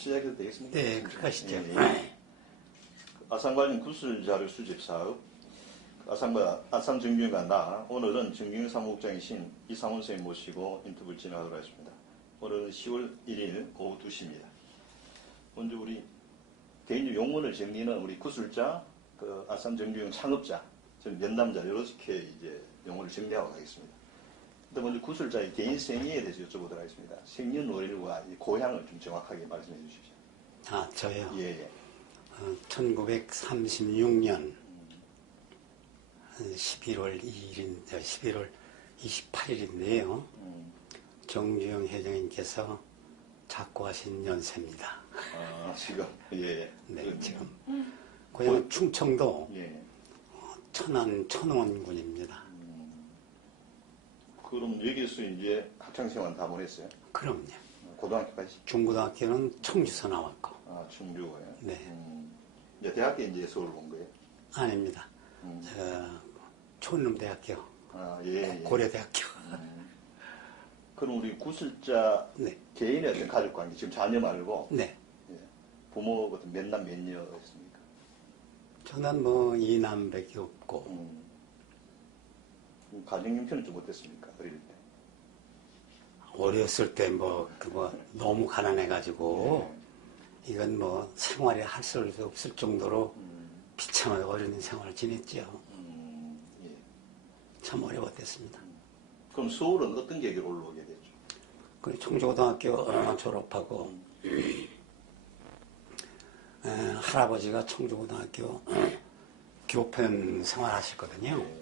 시작해도 되겠습니까? 네, 그렇게 하시죠. 아산 관련 구술 자료 수집 사업, 아산 정규영과 나, 오늘은 정규영 사무국장이신 이상훈 선생님 모시고 인터뷰를 진행하도록 하겠습니다. 오늘은 10월 1일 오후 2시입니다. 먼저 우리 개인적 용문을 정리는 우리 구술자, 그 아산 정규영 창업자, 면담자 이렇게 이제 용어를 정리하고 가겠습니다. 근데 먼저 구술자의 개인 생애에 대해서 여쭤보도록 하겠습니다. 생년월일과 고향을 좀 정확하게 말씀해 주십시오. 아, 저요? 예. 1936년 11월 2일, 11월 28일인데요. 정규영 회장님께서 작고하신 연세입니다. 아, 지금, 예. 네, 지금. 고향은 충청도 예. 천원군입니다. 그럼 여기서 이제 학창생활 다 보냈어요? 그럼요. 고등학교까지? 중고등학교는 청주서 나왔고. 아, 충주고요? 네. 이제 대학교 이제 서울 온 거예요? 아닙니다. 초능대학교. 아, 예. 고려대학교. 그럼 우리 구술자 네. 개인의 어떤 가족 관계, 지금 자녀 말고. 네. 예. 부모 어떤 몇 남 몇 녀였습니까? 저는 뭐 이남밖에 없고. 가정 형편은 좀 어땠습니까? 어릴 때? 어렸을 때 너무 가난해가지고 이건 뭐 생활에 할 수 없을 정도로 비참하게 어려운 생활을 지냈죠. 예. 참 어려웠겠습니다. 그럼 서울은 어떤 계기로 올라오게 됐죠? 그 청주고등학교 졸업하고 할아버지가 청주고등학교 교편 생활하셨거든요.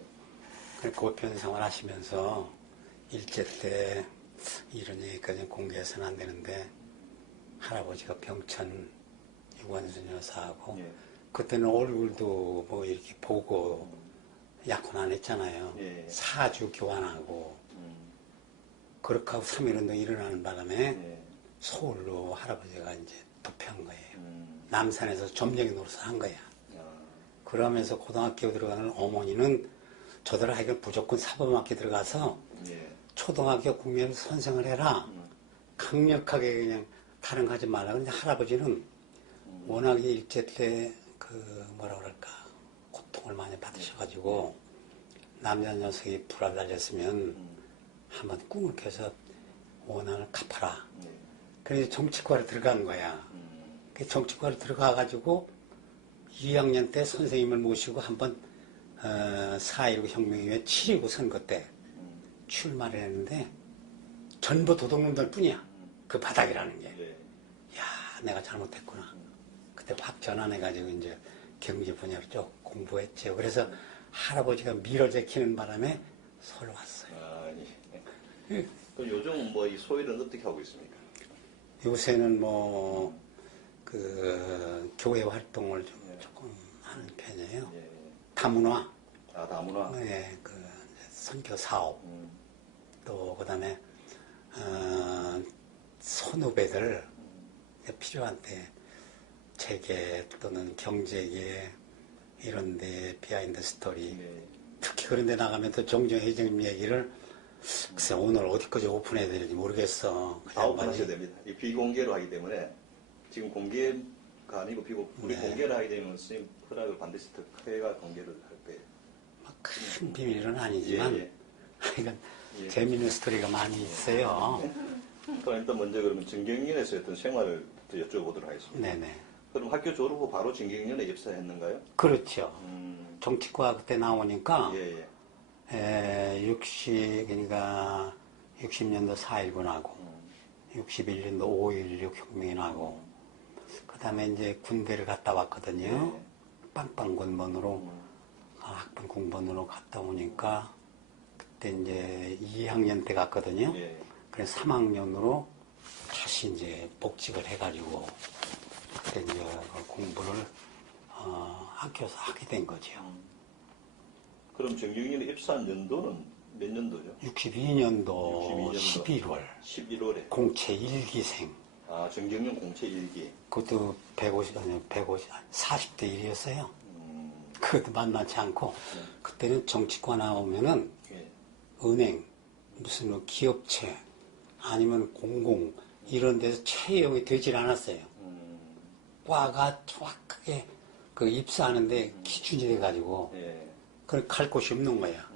그 교편 생활하시면서 일제 때 이런 얘기까지 공개해서는 안 되는데 할아버지가 병천 유관순 여사하고 그때는 얼굴도 뭐 이렇게 보고 약혼 안 했잖아요. 사주 교환하고 그렇게 하고 3.1운동 일어나는 바람에 서울로 할아버지가 이제 도피한 거예요. 남산에서 점쟁이 노릇을 한 거야. 그러면서 고등학교 들어가는 어머니는 저들 하여간 무조건 사범학교 들어가서 초등학교 국민 선생을 해라. 강력하게 그냥 다른 거 하지 말라. 근데 할아버지는 워낙에 일제 때 뭐라 그럴까 고통을 많이 받으셔가지고 남자 녀석이 불알 날렸으면 한번 꿈을 켜서 원한을 갚아라. 그래서 정치과를 들어간 거야. 그 정치과를 들어가가지고 2학년 때 선생님을 모시고 한번 4.19 혁명 이후에 7.29 선거 때 출마를 했는데 전부 도둑놈들 뿐이야. 그 바닥이라는 게. 야, 내가 잘못했구나. 그때 확 전환해가지고 이제 경제 분야로 쭉 공부했죠. 그래서 할아버지가 밀어제키는 바람에 서울 왔어요. 아, 예. 그럼 요즘 뭐 이 소일은 어떻게 하고 있습니까? 요새는 교회 활동을 좀 조금 하는 편이에요. 다문화. 아, 다문화? 네, 선교 사업. 또, 그 다음에, 선후배들 필요한 때 재계 또는 경제계 이런 데 비하인드 스토리. 특히 그런 데 나가면 또 정정 회장님 얘기를 글쎄 오늘 어디까지 오픈해야 될지 모르겠어. 다 오픈하셔야 됩니다. 이 비공개로 하기 때문에 지금 공개가 아니고 우리 공개를 하게 되면 선생님 허락을 반드시 특혜가 공개를 할 거예요. 큰 비밀은 아니지만 하여간 재미있는 스토리가 많이 있어요. 그럼 일단 먼저 그러면 정경련에서 어떤 생활을 여쭤보도록 하겠습니다. 네네. 그럼 학교 졸업 후 바로 정경련에 입사했는가요? 그렇죠. 정치과 그때 나오니까 60년도 4.19 나고 61년도 5.16 혁명이 나고 그 다음에 이제 군대를 갔다 왔거든요. 빵빵 군번으로 학번 공번으로 갔다 오니까 그때 이제 2학년 때 갔거든요. 그래서 3학년으로 다시 이제 복직을 해가지고 그때 이제 공부를 학교에서 하게 된 거죠. 그럼 정경련에 입사한 연도는 몇 년도죠? 62년도 11월에 공채 1기생. 아, 정경련 공채 1기. 그것도 40대 1이었어요. 그것도 만만치 않고 그때는 정치과 나오면은 은행 무슨 뭐 기업체 아니면 공공 이런 데서 채용이 되질 않았어요. 과가 정확하게 그 입사하는데 기준이 돼가지고 예. 그걸 갈 곳이 없는 거야.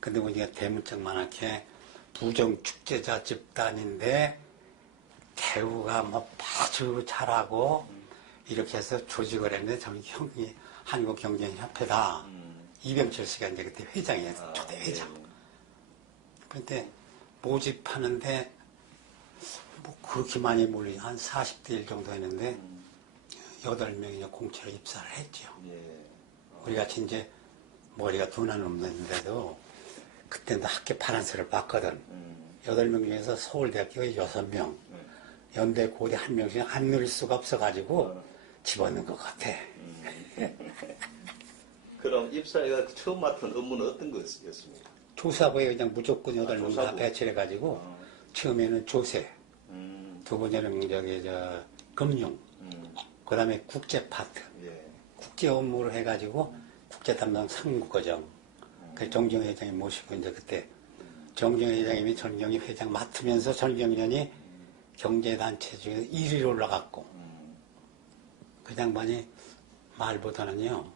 근데 우리가 대문짝만하게 부정축제자 집단인데 대우가 뭐 아주 잘하고 이렇게 해서 조직을 했는데 저희 형이 한국경제협회다. 이병철 씨가 이제 그때 회장이었어요. 초대 회장. 예. 그런데 모집하는데 뭐 그렇게 많이 몰리 한 40대 1 정도 했는데 8명이 공채로 입사를 했죠. 예. 우리 같이 이제 머리가 둔한 없는데도 그때도 학교 파란색을 봤거든. 8명 중에서 서울대학교에 6명, 연대 고대 1명씩 안 누릴 수가 없어가지고 집어넣은 것 같아. 그럼 입사가 처음 맡은 업무는 어떤 거였습니까? 조사부에 그냥 무조건 8명 다 조사부. 배치를 해가지고 처음에는 조세, 두 번째는 금융, 그 다음에 국제 파트, 예. 국제 업무를 해가지고 국제 담당 상무과장, 그 정경 회장이 모시고 이제 그때 정경 회장님이 전경희 회장 맡으면서 전경련이 경제단체 중에 1위로 올라갔고 그 양반이 말보다는요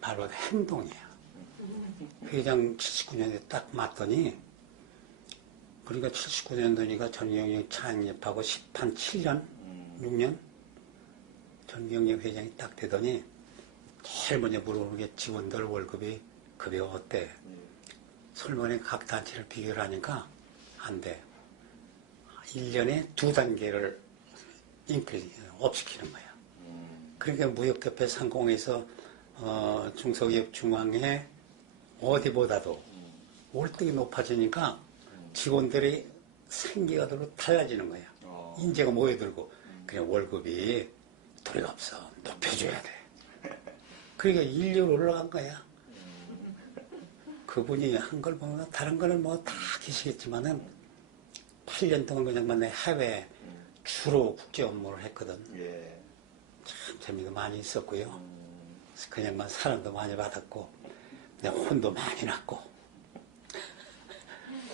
말보다 행동이야. 회장 79년에 딱 맡더니 그러니까 79년도니까 전경희 창립하고 7년 6년 전경희 회장이 딱 되더니 제일 먼저 물어보는 게 직원들 월급이 급여가 어때? 설문에 각 단체를 비교를 하니까 안 돼. 1년에 2단계를 업시키는 거야. 그러니까 무역협회 상공에서 중소기업 중앙에 어디보다도 월등히 높아지니까 직원들이 생계가들로 달라지는 거야. 인재가 모여들고 그냥 월급이 도리가 없어. 높여줘야 돼. 그러니까 1년 올라간 거야. 그분이 한 걸 보면 다른 거는 뭐 다 계시겠지만은 8년 동안 그냥 해외 주로 국제 업무를 했거든. 예. 참 재미도 많이 있었고요. 그냥만 사랑도 많이 받았고, 그냥 혼도 많이 났고,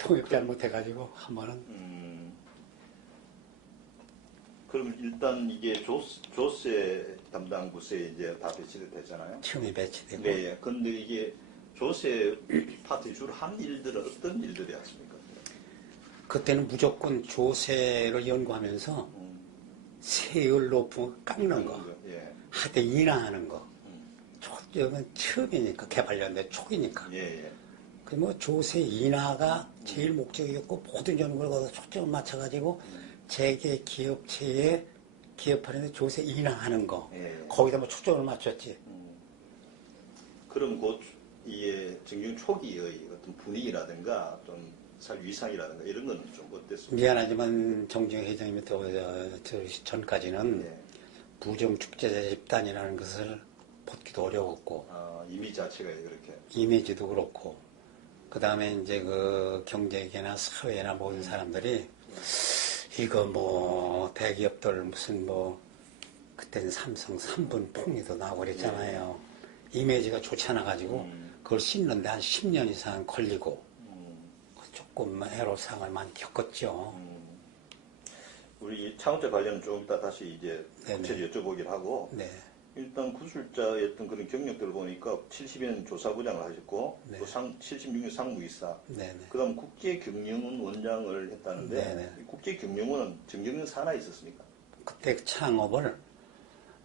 통역 잘못해가지고 한 번은. 그럼 일단 이게 조세 담당 부서에 이제 다 배치가 됐잖아요. 처음에 배치되고. 네. 근데 이게 조세 파트에 주로 한 일들은 어떤 일들이었습니까? 그때는 무조건 조세를 연구하면서 세율 높은 거 깎는 거, 예. 하되 인하하는 거. 이건 처음이니까, 개발연대 초기니까. 예. 그 뭐 조세 인하가 제일 목적이었고 모든 연구를 거기서 초점을 맞춰가지고 재계 기업체에 기업하는데 조세 인하하는 거. 예. 거기다 뭐 초점을 맞췄지. 그럼 이게 정경 초기의 어떤 분위기라든가 좀 살 위상이라든가 이런 건 좀 어땠습니까? 미안하지만 정경 회장님이 또 전까지는 예. 부정축제자 집단이라는 것을 벗기도 어려웠고 이미 자체가 그렇게. 이미지도 그렇고 그 다음에 이제 그 경제계나 사회나 모든 사람들이 이거 뭐 대기업들 무슨 뭐 그때는 삼성 3분 폭리도 나오고 그랬잖아요. 이미지가 좋지 않아 가지고 그걸 씻는데 한 10년 이상 걸리고 조금 애로사항을 많이 겪었죠. 우리 창업자 관련은 좀 이따 다시 이제 구체적으로 여쭤보긴 하고 네. 일단 구술자의 어떤 그런 경력들을 보니까 70년 조사부장을 하셨고 네. 또 76년 상무이사 네네. 그다음 국제금융원 원장을 했다는데 네네. 국제금융원은 정경련 산하에 있었습니까? 그때 창업을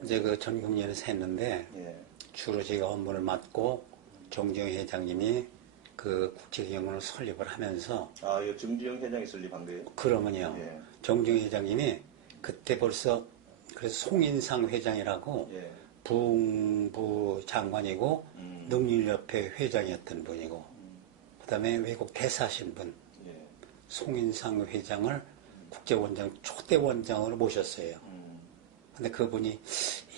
이제 그 전경련에서 했는데 예. 주로 제가 업무를 맡고 정정희 회장님이 그 국제경영을 설립을 하면서 이거 정지영 회장이 설립한 거예요? 그러면요. 예. 정정희 회장님이 그때 벌써 그래서 송인상 회장이라고 예. 부흥부 장관이고 능률협회 회장이었던 분이고 그다음에 외국 대사신 분 예. 송인상 회장을 국제원장 초대 원장으로 모셨어요. 근데 그분이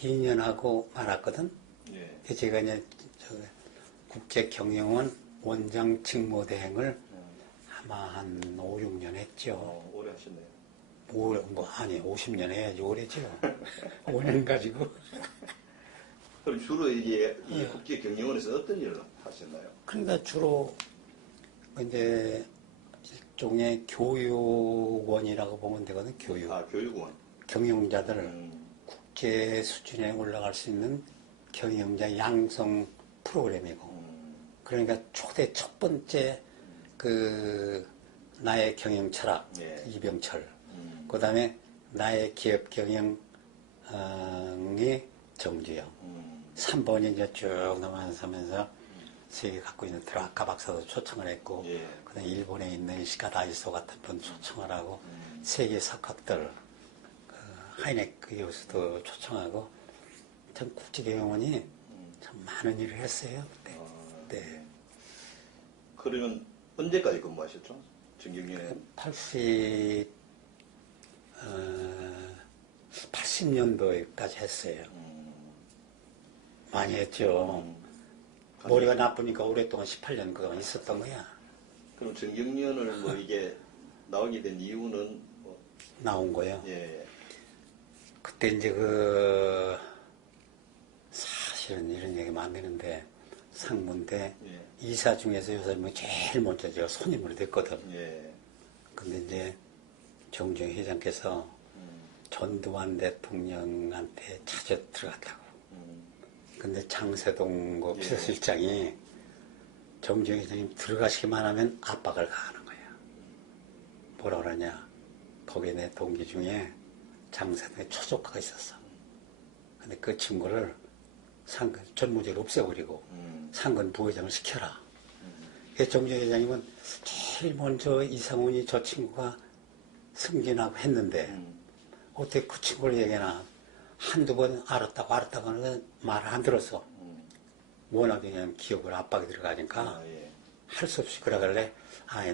2년하고 말았거든. 예. 제가 이제 국제경영원 원장 직무대행을 아마 한 5, 6년 했죠. 오래 하셨네요. 뭐 아니 50년 해야지 오래죠. 5년 가지고. 그럼 주로 이게 이 국제경영원에서 어떤 일을 하셨나요? 그러니까 주로 이제 일종의 교육원이라고 보면 되거든. 교육. 교육원. 경영자들 국제 수준에 올라갈 수 있는 경영자 양성 프로그램이고, 그러니까 초대 첫 번째 그 나의 경영 철학 예. 이병철, 그 다음에 나의 기업 경영이 정주영, 3번이 이제 쭉 넘어가면서 세계 갖고 있는 드라카 박사도 초청을 했고, 예. 그다음에 일본에 있는 이시카 다이소 같은 분 초청을 하고, 세계 석학들 하이네크 교수도 초청하고, 참 국제경영원이 참 많은 일을 했어요 그때. 네. 그러면 언제까지 근무하셨죠? 정경련에 80년도까지 했어요. 많이 했죠. 머리가 나쁘니까 오랫동안 18년 그동안 있었던 거야. 그럼 정경련을 뭐 이게 나오게 된 이유는 뭐, 나온 거예요. 예. 그때 이제 사실은 이런 얘기면 안 되는데, 상무인데 예. 이사 중에서 요새 제일 먼저 제가 손님으로 됐거든. 예. 근데 이제 정주영 회장께서 전두환 대통령한테 찾아 들어갔다고. 근데 장세동 그 비서실장이 정주영 회장님 들어가시기만 하면 압박을 가하는 거야. 뭐라 그러냐. 거기에 내 동기 중에 장세동의 초조카가 있었어. 근데 그 친구를 상근 전무직을 없애버리고 상근 부회장을 시켜라. 그래서 정주영 회장님은 제일 먼저 이상훈이 저 친구가 승진하고 했는데 어떻게 그 친구를 얘기하나. 한두 번 알았다고 하는 말을 안 들었어. 워낙에 그냥 기업을 압박이 들어가니까 예. 할 수 없이 그러길래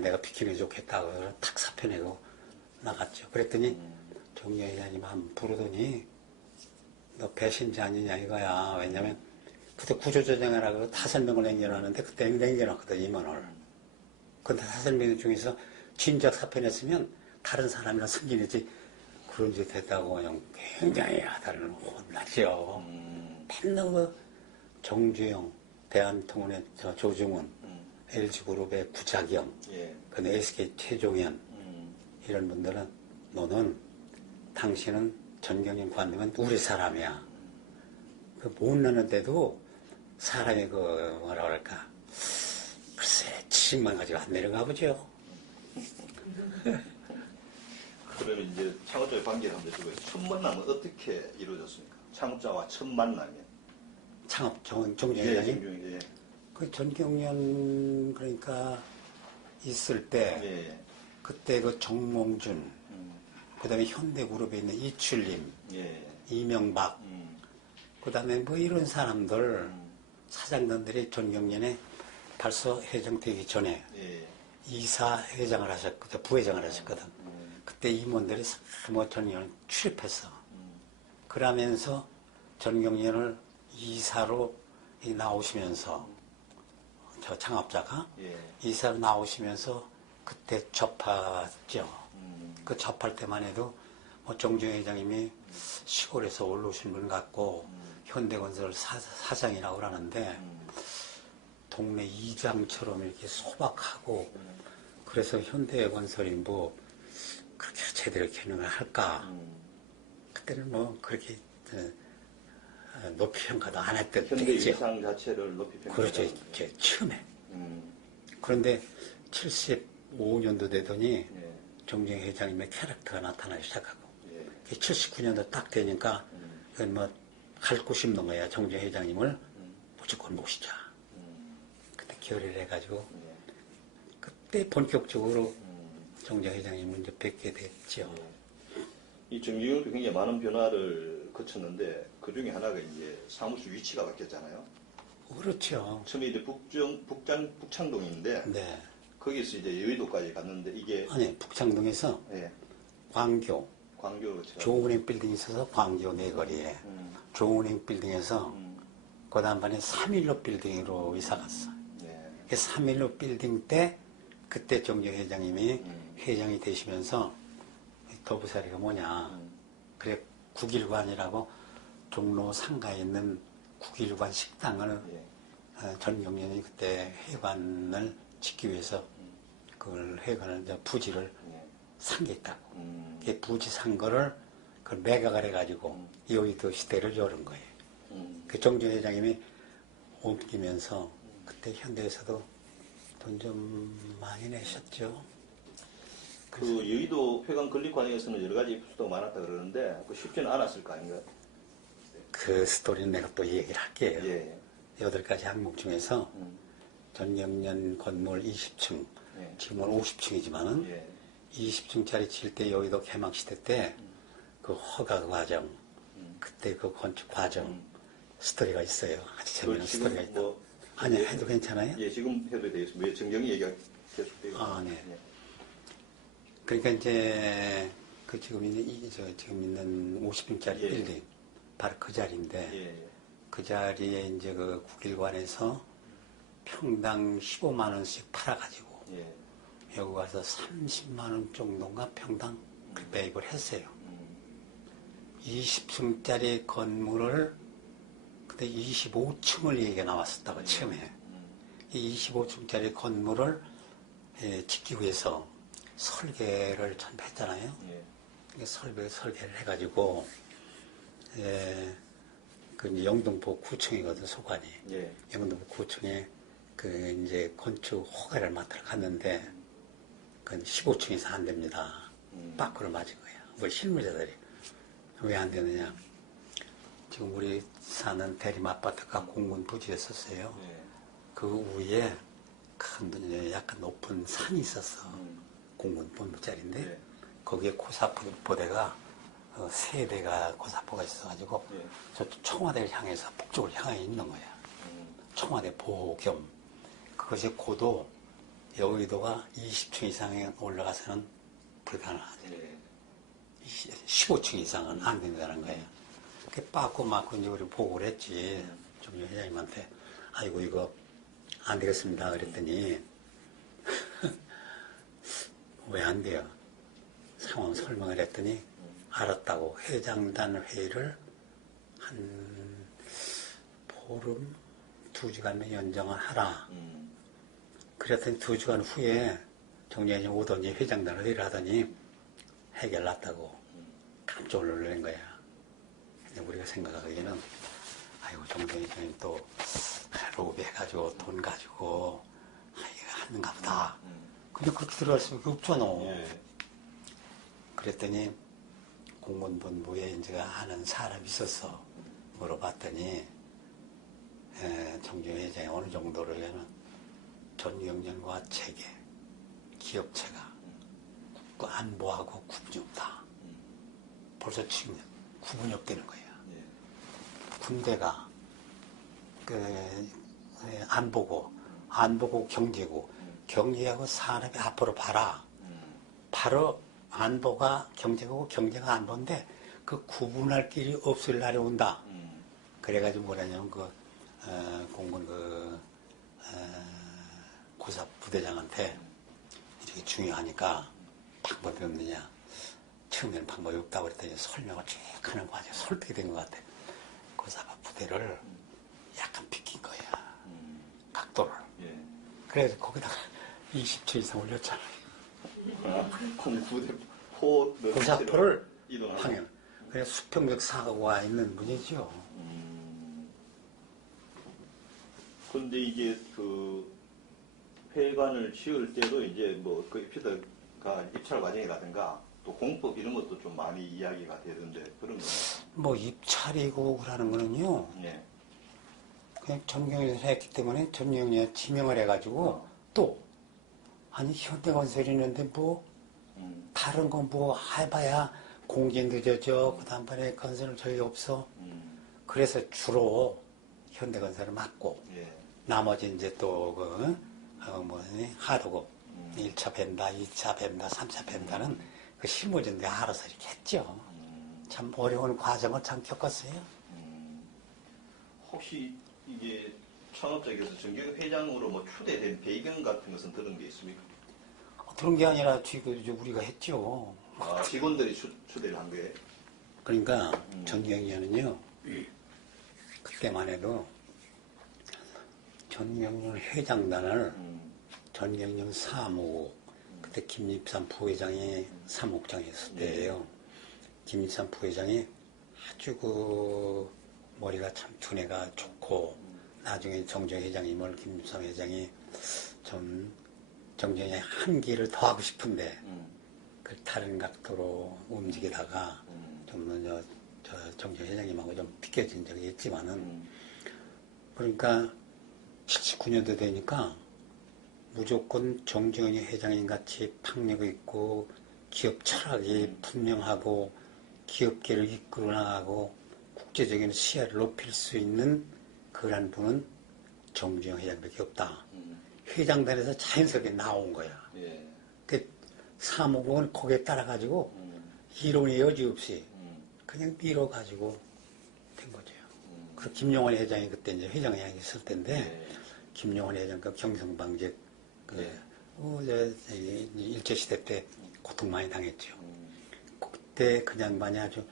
내가 비키면 좋겠다고 탁 사표내고 나갔죠. 그랬더니 정주영 회장님 한번 부르더니 너 배신자 아니냐 이거야. 왜냐면 그때 구조조정이라고 5명을 남겨놨는데 그때 남겨놨거든 2만원을. 근데 5명 중에서 진작 사표냈으면 다른 사람이랑 승진했지. 그런 짓 했다고 그냥 굉장히 하다를 혼나죠. 맨날 그 정주영, 대한통운의 조중훈, LG그룹의 구자경, 예. 근데 SK 최종현 이런 분들은 너는 당신은 전경련 관님은 우리 사람이야. 못 내는데도 사람이 뭐라 그럴까. 글쎄 70만 가지고 안 내려가 보죠. 그러면 이제 창업자의 관계를 한번 여쭤봐요. 첫 만남은 어떻게 이루어졌습니까? 창업자와 첫 만남이요. 창업 정주영 예, 회장님. 정중히, 예. 그 전경련 그러니까 있을 때 예. 그때 그 정몽준, 그다음에 현대그룹에 있는 이출림, 예. 이명박, 그다음에 뭐 이런 사람들 사장님들이 전경련에 벌써 회장되기 전에 예. 이사 회장을 하셨거든, 부회장을 하셨거든. 그때 임원들이 뭐 전경련을 출입했어. 그러면서 전경련을 이사로 나오시면서 저 창업자가 예. 이사로 나오시면서 그때 접했죠. 그 접할 때만 해도 뭐 정주영 회장님이 시골에서 올라오신 분 같고 현대건설 사장이라고 그러는데 동네 이장처럼 이렇게 소박하고 그래서 현대건설이 뭐 그렇게 제대로 기능을 할까. 그때는 뭐 그렇게 높이 평가도 안 했던 현대 때죠. 위상 자체를 높이 평가했다. 그렇죠. 제 처음에. 그런데 75년도 되더니 예. 정주영 회장님의 캐릭터가 나타나기 시작하고 예. 79년도 딱 되니까 이건 뭐 핥고 싶는 거야. 정주영 회장님을 무조건 모시자. 그때 결의를 해가지고 그때 본격적으로 정주영 회장님을 이제 뵙게 됐죠. 이 정경련도 굉장히 많은 변화를 거쳤는데 그 중에 하나가 이제 사무실 위치가 바뀌었잖아요. 그렇죠. 처음에 이제 북창동인데 네. 거기서 이제 여의도까지 갔는데 이게 아니 북창동에서 예, 광교 광교로 제가 조은행 빌딩이 있어서 광교 내거리에 조은행 빌딩에서 그 다음번에 316 빌딩으로 이사 갔어. 예, 그 316 빌딩 때 그때 정주영 회장님이 회장이 되시면서 도부사리가 뭐냐. 그래 9일관이라고 종로 상가에 있는 9일관 식당을 전경련이 그때 회관을 짓기 위해서 그걸 회관을 이제 부지를 산 게 있다고. 그 부지 산 거를 그걸 매각을 해가지고 여의도 시대를 열은 거예요. 음. 그 정준 회장님이 옮기면서 그때 현대에서도 돈 좀 많이 내셨죠. 그 여의도 회관 건립 과정에서는 여러 가지 에피소드가 많았다 그러는데 그 쉽지는 않았을 거 아닌가요? 그 스토리는 내가 또 얘기를 할게요. 예. 8가지 항목 중에서 전경련 건물 20층, 예. 지금은 50층이지만은 예. 20층짜리 칠 때 여의도 개막 시대 때 그 허가 과정, 그때 그 건축 과정 스토리가 있어요. 아주 재미있는 지금 스토리가 있다. 뭐 아니 해도 괜찮아요? 예, 지금 해도 되겠습니다. 왜 정경이 얘기가 계속되고. 아, 네. 예. 그러니까 이제 그 지금 있는 50층짜리 예. 빌딩 바로 그 자리인데 예. 그 자리에 이제 그 국일관에서 평당 15만 원씩 팔아가지고 예. 여기 와서 30만 원 정도인가 평당 매입을 했어요. 20층짜리 건물을 그때 25층을 얘기가 나왔었다고 처음에. 이 25층짜리 건물을 짓기 위해서 설계를 전부 했잖아요. 예. 설계를 해가지고 그 이제 영등포 구청이거든 소관이. 예. 영등포 구청에 그 이제 건축 허가를 맡으러 갔는데 그건 15층 이상 안 됩니다. 빠꾸를 맞은 거야. 뭐 실무자들이 왜 안 되느냐? 지금 우리 사는 대림 아파트가 공군 부지였었어요. 예. 그 위에 큰 약간 높은 산이 있었어. 공군 본부짜리인데 예. 거기에 고사포 부대가 3대가 고사포가 있어가지고 예. 저쪽 청와대를 향해서 북쪽을 향해 있는 거야. 청와대 보호 겸 그것이 고도 여의도가 20층 이상에 올라가서는 불가능하대. 예. 15층 이상은 안 된다는 거예요. 그 빠꾸 맞고 이제 우리 보고를 했지. 좀 회장님한테 아이고 이거 안 되겠습니다. 그랬더니 왜 안 돼요? 상황 설명을 했더니 알았다고 회장단 회의를 한 보름 2주간만 연장을 하라. 그랬더니 2주간 후에 정리원이 오더니 회장단 회의를 하더니 해결 났다고 깜짝 놀란 거야. 근데 우리가 생각하기에는 아이고 정대회장님 또 로비 해가지고 돈 가지고 이거 하는가 보다. 근데 그렇게 들어갈 수밖에 없잖아. 예. 그랬더니 공군본부에 이제 아는 사람이 있어서 물어봤더니 정경 회장이 어느 정도로는 전경련과 체계, 기업체가 안보하고 구분이 없다. 벌써 지금 구분이 없다는 거야. 예. 군대가 안보고 경제고 경제하고 산업이 앞으로 봐라. 바로 안보가 경제고 경제가 안보인데 그 구분할 길이 없을 날이 온다. 그래가지고 뭐라냐면 공군 고사 부대장한테 이렇게 중요하니까 방법이 없느냐. 처음에는 방법이 없다고 그랬더니 설명을 쭉 하는 거 아니야. 설득이 된 것 같아. 고사바 부대를 약간 비킨 거야. 각도를. 예. 그래서 거기다가 20초 이상 올렸잖아요. 공구대 포 고사포를 이동하는. 방향. 그래서 수평적 사고가 있는 분이죠. 그런데 이게 그 회관을 지을 때도 이제 뭐 그 에피드가 입찰 과정이라든가 또 공법 이런 것도 좀 많이 이야기가 되던데 그런 거. 뭐 입찰이고 그러는 거는요. 네. 그냥 전경련에서 했기 때문에 전경련에 지명을 해가지고 또 아니 현대건설이 있는데 뭐 다른 거 뭐 해봐야 공기 늦어져 그 다음번에 건설 저기 없어. 그래서 주로 현대건설을 맡고 예. 나머지 이제 또 하도급 1차 벤다, 2차 벤다, 3차 벤다는 그 실무진들이 알아서 이렇게 했죠. 참 어려운 과정을 참 겪었어요. 혹시 이게 창업자에게서 정경 회장으로 뭐 추대된 배경 같은 것은 들은 게 있습니까? 그런 게 아니라 우리가 했죠. 아, 직원들이 추대를 한 거예요? 그러니까 전경련은요. 그때만 해도 전경련 회장단을 전경련 사무국 그때 김립산 부회장이 사무국장이었을 때예요. 김일성 부회장이 아주 그 머리가 참 두뇌가 좋고 나중에 정정 회장님을 김일성 회장이 좀 정정의 한기를 더 하고 싶은데 그 다른 각도로 움직이다가 좀 저 정정 회장님하고 좀 비껴진 적이 있지만은 그러니까 79년도 되니까 무조건 정정희 회장님 같이 박력 있고 기업 철학이 분명하고 기업계를 이끌어 나가고 국제적인 시야를 높일 수 있는 그런 분은 정주영 회장밖에 없다. 회장단에서 자연스럽게 나온 거야. 예. 그 사무국은 거기에 따라가지고 이론의 여지 없이 그냥 밀어가지고 된 거죠. 그리고 김용환 회장이 그때 이제 회장이 있을 때인데 예. 김용환 회장 그 경성방직 일제시대 때 고통 많이 당했죠. 그때 그 양반이 아주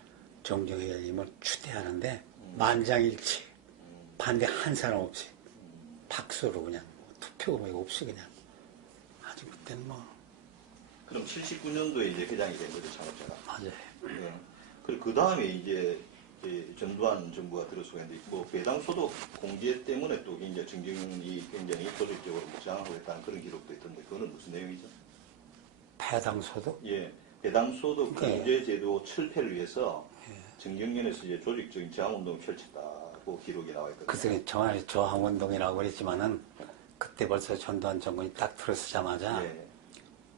정정 회장님을 추대하는데 만장일치 반대 한 사람 없이 박수로 그냥 투표 뭐 없이 그냥 아주 그때는 뭐 그럼 79년도에 이제 회장이 된 거죠, 창업자가. 맞아요. 예. 그리고 그 다음에 이제 전두환 정부가 들어서는데 뭐 배당 소득 공제 때문에 또 이제 정경이 굉장히 조직적으로 묵장하고 했다는 그런 기록도 있던데 그거는 무슨 내용이죠? 배당소득? 예, 배당 소득 네. 공제 제도 철폐를 위해서 정경련에서 이제 조직적인 저항 운동을 펼쳤다고 기록이 나와 있거든요. 그때 정확히 저항운동이라고 그랬지만은 그때 벌써 전두환 정권이 딱 들어서자마자 예.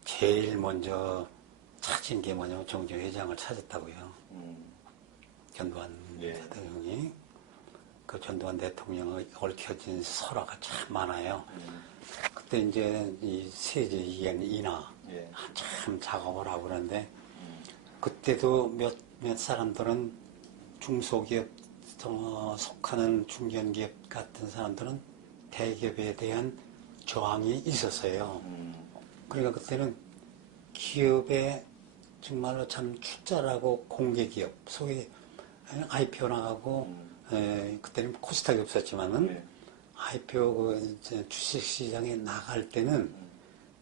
제일 먼저 찾은 게 뭐냐면 정정 회장을 찾았다고요. 전두환 예. 대통령이 그 전두환 대통령의 얽혀진 설화가 참 많아요. 그때 이제 이 세제 이행 인하 예. 한참 작업을 하고 그러는데 그때도 몇 사람들은 중소기업 속하는 중견기업 같은 사람들은 대기업에 대한 저항이 있었어요. 그러니까 그때는 기업에 정말로 참 출자라고 공개기업, 소위 IPO 나가고, 그때는 코스닥이 없었지만은, 네. IPO 그 주식시장에 나갈 때는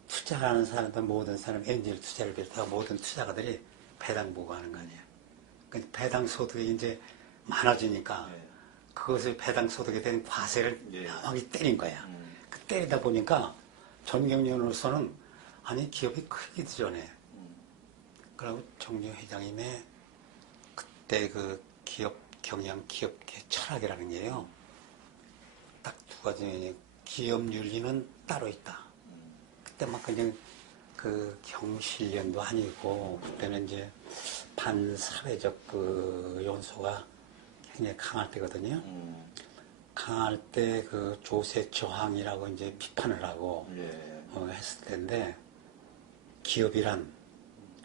투자하는 사람들, 모든 사람, 엔젤 투자를 비롯하고 모든 투자가들이 배당 보고 하는 거 아니에요. 그 배당 소득이 이제 많아지니까 네. 그것을 배당 소득에 대한 과세를 예. 명확히 때린 거야. 그 때리다 보니까 전경련으로서는 아니 기업이 크기도 전에 그리고 정경 회장님의 그때 그 기업 경영 기업계 철학이라는 게요. 딱 두 가지 기업 윤리는 따로 있다. 그때 막 그냥 그 경실련도 아니고 그때는 이제 반사회적 그 요소가 굉장히 강할 때거든요. 강할 때 그 조세 저항이라고 이제 비판을 하고 예. 했을 텐데 기업이란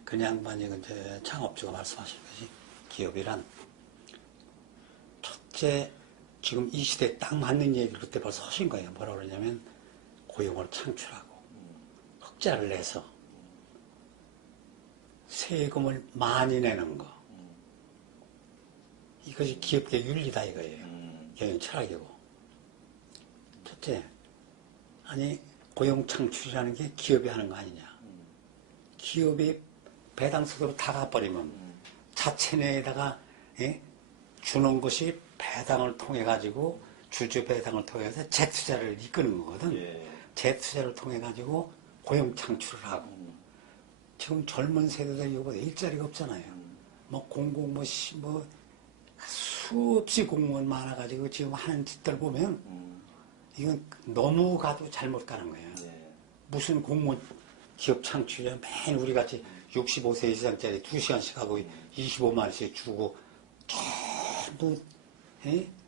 그냥 만약 이제 창업주가 말씀하신 것이 기업이란 첫째 지금 이 시대에 딱 맞는 얘기를 그때 벌써 하신 거예요. 뭐라 그러냐면 고용을 창출하고 흑자를 내서 세금을 많이 내는 거 이것이 기업계 윤리다 이거예요. 경영 철학이고 첫째 아니 고용 창출이라는 게 기업이 하는 거 아니냐. 기업이 배당소득으로 다 가버리면 자체 내에다가 주는 것이 배당을 통해 가지고 주주 배당을 통해서 재투자를 이끄는 거거든. 예. 재투자를 통해 가지고 고용 창출을 하고 지금 젊은 세대들 이거 일자리가 없잖아요. 뭐 공공 뭐 수없이 공무원 많아가지고 지금 하는 짓들 보면 이건 너무 가도 잘못 가는 거예요. 예. 무슨 공무원 기업 창출이야 맨 우리같이 65세 이상짜리 2시간씩 하고 25만 원씩 주고 전부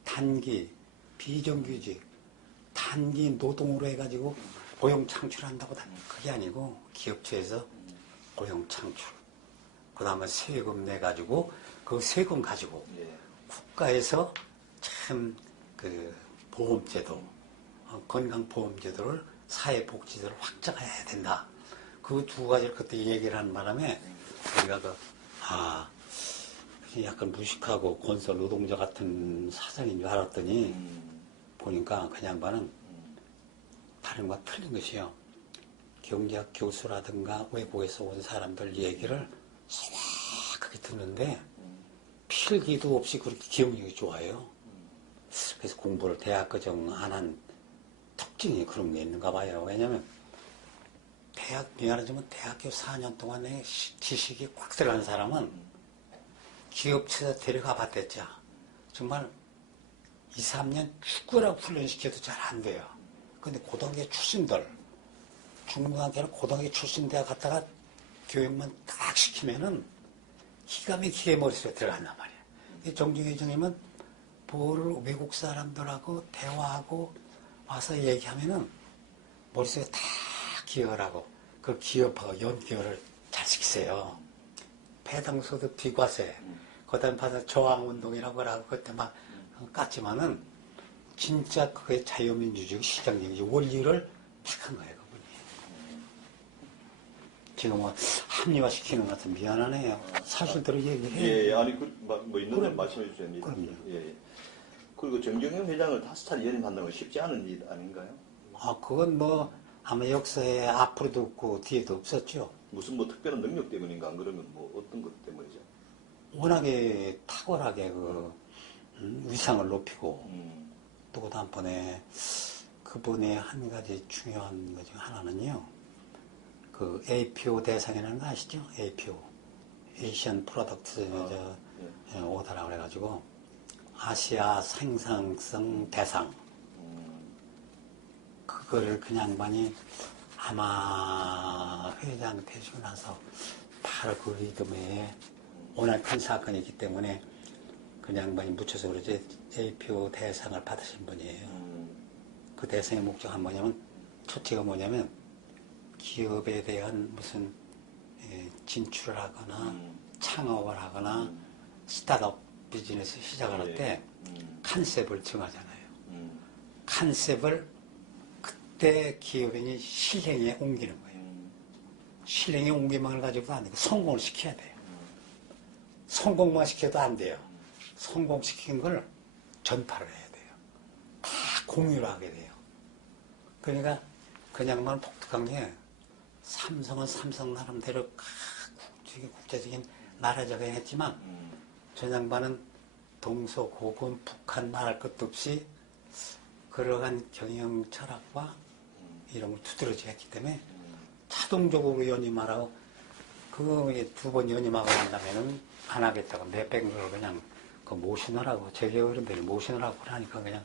단기 비정규직 단기 노동으로 해가지고 고용 창출한다고 그게 아니고 기업체에서 고용 창출 그 다음에 세금 내가지고 그 세금 가지고 예. 국가에서 참 그 보험제도 건강보험제도를 사회복지제도를 확장해야 된다. 그 두 가지를 그때 얘기를 하는 바람에 우리가 약간 무식하고 건설 노동자 같은 사장인 줄 알았더니 보니까 그 양반은 다른 거 틀린 것이요. 경제학 교수라든가 외국에서 온 사람들 얘기를 정확하게 듣는데 필기도 없이 그렇게 기억력이 좋아요. 그래서 공부를 대학 과정 안 한 특징이 그런 게 있는가 봐요. 왜냐면 미안하지만 대학교 4년 동안에 지식이 꽉 들어간 사람은 기업체에서 데려가 봤댔자 정말 2, 3년 축구라고 훈련시켜도 잘 안 돼요. 근데 고등학교 출신들, 중고등학교는 고등학교 출신 대학 갔다가 교육만 딱 시키면은 기가 막히게 머릿속에 들어간단 말이에요. 정중희 회장님은 뭐를 외국 사람들하고 대화하고 와서 얘기하면은 머릿속에 다 기억을 하고 그 기업하고 연결을 잘 시키세요. 배당소득 비과세, 그 다음에 봐서 저항운동이라고 하고 그때 막 깠지만은 진짜 그게 자유민주주의 시장경제 원리를 딱 한 거예요, 그분이. 지금 뭐 합리화시키는 것 같은 미안하네요. 사실대로 얘기해. 예, 아니 뭐 있는데 말씀해 주셔야 됩니다. 그럼요. 예. 그리고 정경영 회장을 5차례 연임한다는 건 쉽지 않은 일 아닌가요? 그건 뭐 아마 역사에 앞으로도 없고 뒤에도 없었죠. 무슨 뭐 특별한 능력 때문인가 안 그러면 뭐 어떤 것 때문이죠? 워낙에 탁월하게 위상을 높이고 또 그다음번에 그분의 한 가지 중요한 것 중 하나는요. 그 APO 대상이라는 거 아시죠? APO. 에이시안 프로덕트 오더라고 그래가지고 아시아 생산성 대상. 그거를 그냥 많이 아마 회장 되시고 나서 바로 그 리듬에 워낙 큰 사건이 있기 때문에 그냥 많이 묻혀서 그러지 APO 대상을 받으신 분이에요. 그 대상의 목적은 뭐냐면 첫째가 뭐냐면 기업에 대한 무슨 진출을 하거나 창업을 하거나 스타트업 비즈니스 시작을 할 때 컨셉을 정하잖아요. 컨셉을 그때 기업인이 실행에 옮기는 거예요. 실행에 옮기만 가지고도 안 되고 성공을 시켜야 돼요. 성공만 시켜도 안 돼요. 성공시킨 걸 전파를 해야 돼요. 다 공유를 하게 돼요. 그러니까 그냥만 독특한 게 삼성은 삼성 나름대로 국제적인 나라적인 했지만 저 양반은 동서고금 북한 말할 것도 없이 그러한 경영 철학과 이런 걸 두드러지게 했기 때문에 자동적으로 연임하라고 그거 2번 연임하고 난다면은 안 하겠다고 몇백 명을 그냥 그 모시느라고 제게 어른들이 모시느라고 그러니까 그냥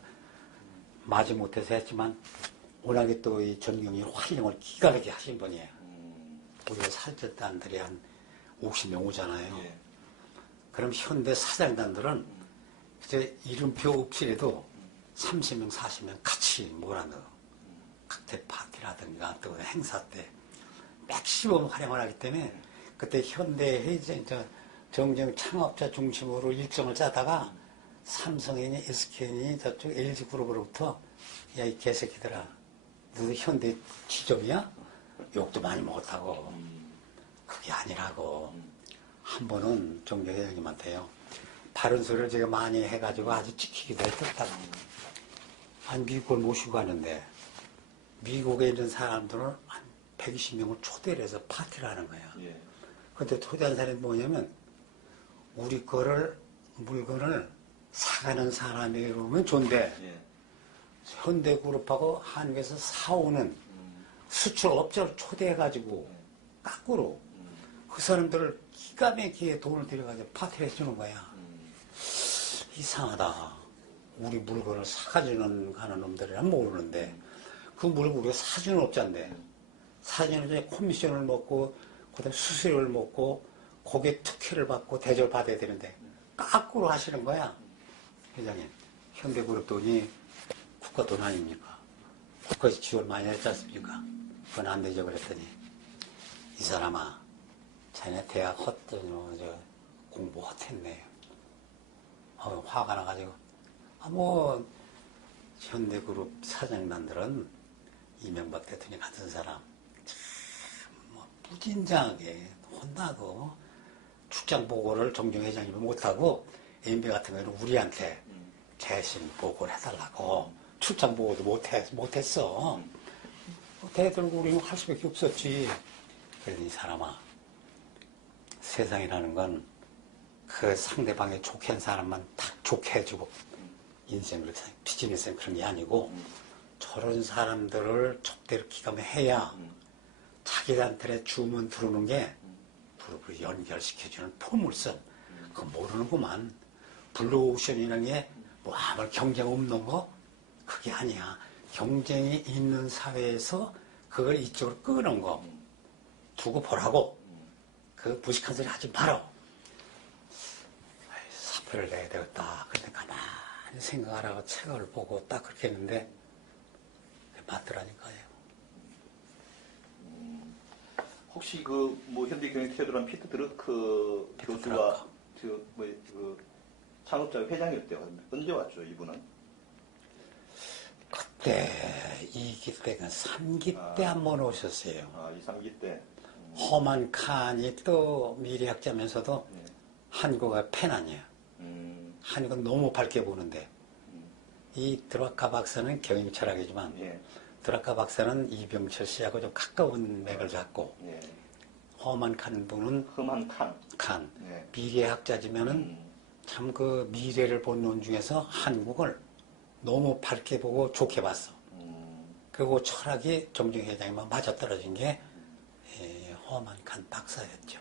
마지 못해서 했지만 워낙에 또 이 전경이 활용을 기가 막히게 하신 분이에요. 우리가 사절단들이 한 50명 오잖아요. 예. 그럼 현대 사장단들은 이제 이름표 없이라도 30명, 40명 같이 몰아넣어. 각대 파티라든가 또 행사 때 맥시멈 활용을 하기 때문에 그때 현대의 정정 창업자 중심으로 일정을 짜다가 삼성이니 SK니 저쪽 LG그룹으로부터 야, 이 개새끼들아 너 현대 지점이야? 욕도 많이 먹었다고. 그게 아니라고. 한 번은 정경 회장님한테요. 바른 소리를 제가 많이 해가지고 아주 찍히기도 했었다고. 아니, 미국을 모시고 가는데 미국에 있는 사람들은 한 120명을 초대를 해서 파티를 하는 거야. 예. 근데 초대한 사람이 뭐냐면 우리 물건을 사가는 사람이 오면 좋은데 예. 현대그룹하고 한국에서 사오는 수출업자를 초대해가지고 거꾸로 그 사람들을 기가 막히게 돈을 들여가지고 파티를 해주는 거야. 이상하다. 우리 물건을 사가지는 가는 놈들이란 모르는데 그 물건 우리가 사주는 업자인데 사주는 업자에 코미션을 먹고 그다음에 수수료를 먹고 고객 특혜를 받고 대접을 받아야 되는데 거꾸로 하시는 거야. 회장님. 현대그룹 돈이 국가 돈 아닙니까? 국가에서 지원 많이 했지 않습니까? 그건 안 되죠. 그랬더니 이 사람아 자네 대학 공부 헛했네. 화가 나가지고 현대그룹 사장단들은 이명박 대통령 같은 사람 참 무진장하게 혼나고 출장 보고를 정경 회장님이 못하고 MB 같은 경우는 우리한테 대신 보고를 해달라고 출장 보고도 못했어. 대들고 우리는 할 수밖에 없었지. 그래서 이 사람아 세상이라는 건 그 상대방이 좋게 한 사람만 딱 좋게 해주고 인생을 비즈니스는 그런 게 아니고 저런 사람들을 족대로 기가면 해야 자기한테 주문 들어오는 게 부르부르 연결시켜주는 포물선. 그거 모르는구만. 블루오션이라는 게 뭐 아무 경쟁 없는 거? 그게 아니야. 경쟁이 있는 사회에서 그걸 이쪽으로 끄는 거. 두고 보라고. 그 무식한 소리 하지 마라. 사표를 내야 되겠다. 근데 가만히 생각하라고 책을 보고 딱 그렇게 했는데 맞더라니까요. 혹시 그 뭐 현대 경영 태도란 피터 드러크 교수가 그 창업자 회장이었대요. 언제 왔죠, 이분은? 그때 2기 때가 3기 때 한 번 오셨어요. 2, 3기 때. 허만 칸이 또 미래학자면서도 네. 한국의 팬 아니야. 한국은 너무 밝게 보는데 이 드라카 박사는 경영 철학이지만 예. 드라카 박사는 이병철 씨하고 좀 가까운 맥을 잡고 예. 허만 칸 분은 험한 칸. 예. 미래학자지만은 참 그 미래를 보는 중에서 한국을 너무 밝게 보고 좋게 봤어. 그리고 철학이 정중 회장님과 맞아떨어진 게 허만 칸 박사였죠.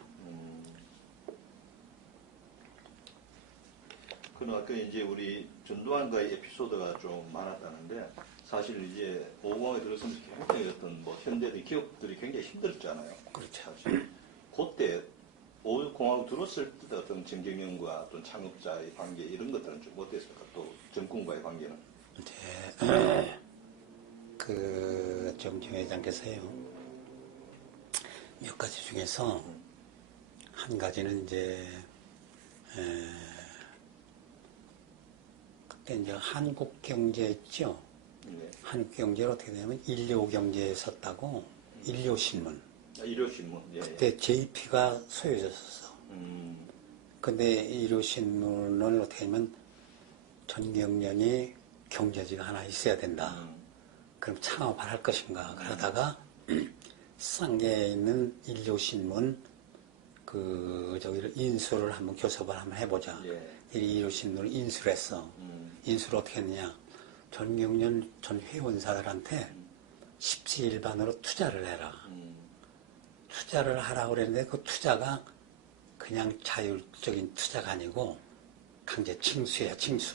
그럼 아까 이제 우리 전두환과의 에피소드가 좀 많았다는데 사실 이제 5공화국에 들어서면서 굉장히 어떤 뭐 현대의 기업들이 굉장히 힘들었잖아요. 그렇죠. 사실 그때 5공화국 들었을 때 어떤 정경영과 어떤 창업자의 관계 이런 것들은 좀 어땠을까? 또 정권과의 관계는? 이제 그 정중 회장께서요 몇 가지 중에서 한 가지는 이제 그때 이제 한국경제 있죠. 네. 한국경제를 어떻게 되냐면 일요경제에 썼다고 일요신문. 일요신문. 예. 그때 JP가 소유졌었어. 근데 일요신문을 어떻게 하면 전경련이 경제지가 하나 있어야 된다. 그럼 창업을 할 것인가. 그러다가 쌍계에 있는 일요신문 저기를 인수를 한번 교섭을 한번 해보자. 예. 일요신문을 인수를 했어. 인수를 어떻게 했느냐. 전경련 전 회원사들한테 17일반으로 투자를 해라. 투자를 하라고 그랬는데 그 투자가 그냥 자율적인 투자가 아니고 강제 징수야, 징수.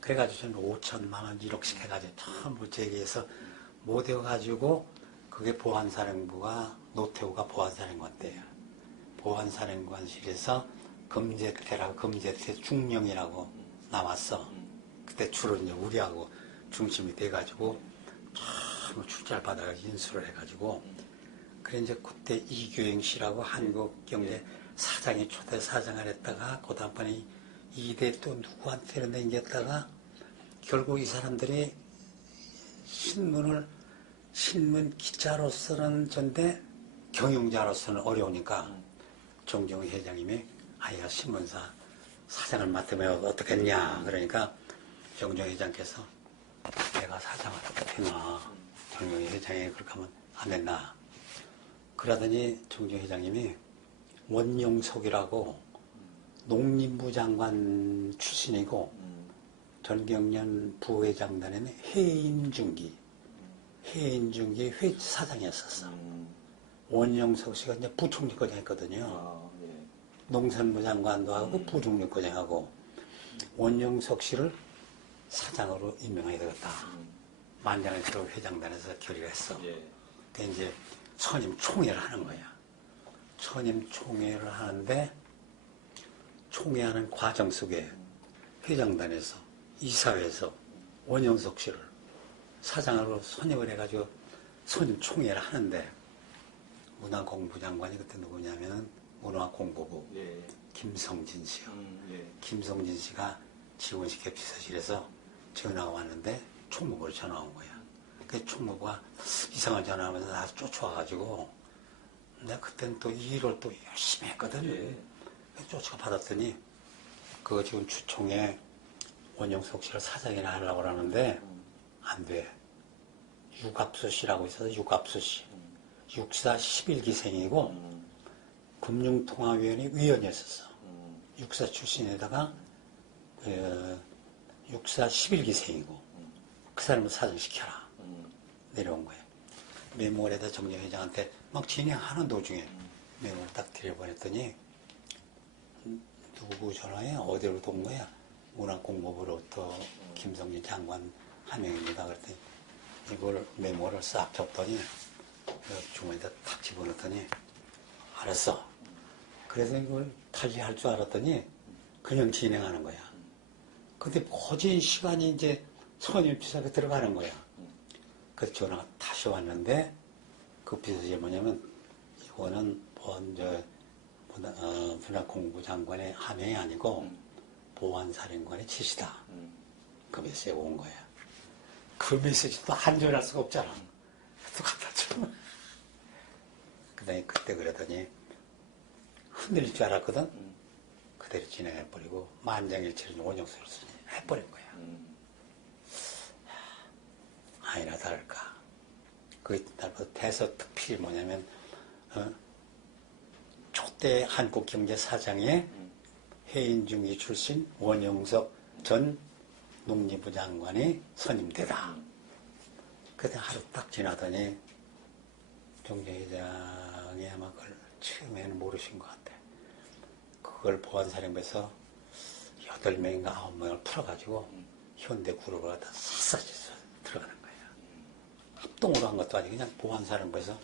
그래가지고 저는 5천만 원, 1억씩 해가지고 전부 제기해서 못 해가지고 그게 보안사령부가 노태우가 보안사령관대요. 보안사령관실에서 금제태 중령이라고 나왔어. 그때 주로 이제 우리하고 중심이 돼가지고 참 출자를 받아가지고 인수를 해가지고 그래 이제 그때 이교영 씨라고 한국경제 사장이 초대 사장을 했다가 그 다음번에 이대 또 누구한테 넘겼다가 결국 이 사람들이 신문 기자로서는 전데 경영자로서는 어려우니까 정경희 회장님이 아이가 신문사 사장을 맡으면 어떻겠냐 그러니까 정경희 회장께서 내가 사장을 어떻게 놔 정경희 회장이 그렇게 하면 안 된다 그러더니 정경희 회장님이 원용석이라고 농림부 장관 출신이고 전경련 부회장단에는 해인중기 사장이었었어. 원영석 씨가 이제 부총리과장 했거든요. 예. 농산부 장관도 하고 부총리과장하고 원영석 씨를 사장으로 임명해야 되겠다. 만장일치로 회장단에서 결의를 했어. 예. 그때 이제 선임 총회를 하는 거야. 선임 총회를 하는데 총회하는 과정 속에 회장단에서 이사회에서 원영석 씨를 사장으로 선임을 해가지고 선임 총회를 하는데 문화공부 장관이 그때 누구냐면은 문화공보부 예. 김성진 씨요. 예. 김성진 씨가 지원시켜 비서실에서 전화가 왔는데 총무부로 전화 온 거야. 그 총무부가 이상한 전화하면서 나 쫓아와가지고 내가 그때는 또 이 일을 또 열심히 했거든. 예. 쫓아가 받았더니 그 지금 주총에 원영석 씨를 사장이나 하려고 그러는데 안 돼. 육합수씨라고 있어서 육합수씨. 육사 11기생이고 금융통화위원회 위원이었었어. 육사 출신에다가 육사 11기생이고 그 사람을 사정시켜라 내려온 거예요. 메모에다 정정회장한테 막 진행하는 도중에 메모를 딱 드려보냈더니 누구 전화해? 어디로 온 거야? 문화공보부로부터 김성진 장관 한 명입니다. 그랬더니 이걸 메모를 싹 접더니 주머니에다 탁 집어넣더니 알았어. 그래서 이걸 탈리할 줄 알았더니 그냥 진행하는 거야. 근데 거진 시간이 이제 선임지사가 들어가는 거야. 그래서 전화가 다시 왔는데 그 비서실이 뭐냐면 이거는 문화공부 장관의 하명이 아니고 보안사령관의 지시다. 그 메시지가 온 거야. 그 메시지도 한전할 수가 없잖아. 또 갖다 줘. 그때 그러더니 흔들릴 줄 알았거든. 그대로 진행해버리고 만장일치를 원형수를 해버린 거야. 아니나 다를까. 그 대서특필이 뭐냐면 초대 한국경제사장의 해인중위 출신 원영석 전 농림부 장관이 선임되다. 그때 하루 딱 지나더니 정정회장이 아마 그걸 처음에는 모르신 것 같아. 그걸 보안사령부에서 8명인가 9명을 풀어가지고 현대그룹을 갖다 샅샅이 들어가는 거예요. 합동으로 한 것도 아니고 그냥 보안사령부에서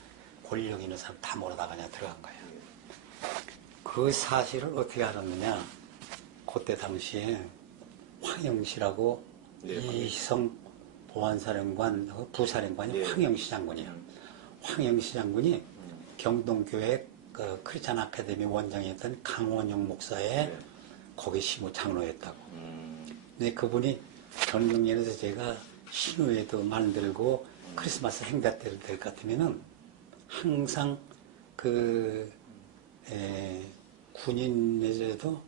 권력 있는 사람 다 몰아다가 그냥 들어간 거예요. 그 사실을 어떻게 알았느냐. 그때 당시에 황영시라고 이희성 보안사령관, 부사령관이 황영시 장군이야. 황영시 장군이 경동교회 크리스찬 아카데미 원장이었던 강원영 목사의 거기 시무 장로였다고. 근데 그분이 전경련에서 제가 신우회도 만들고 크리스마스 행사 때를 될 것 같으면은 항상 군인에서도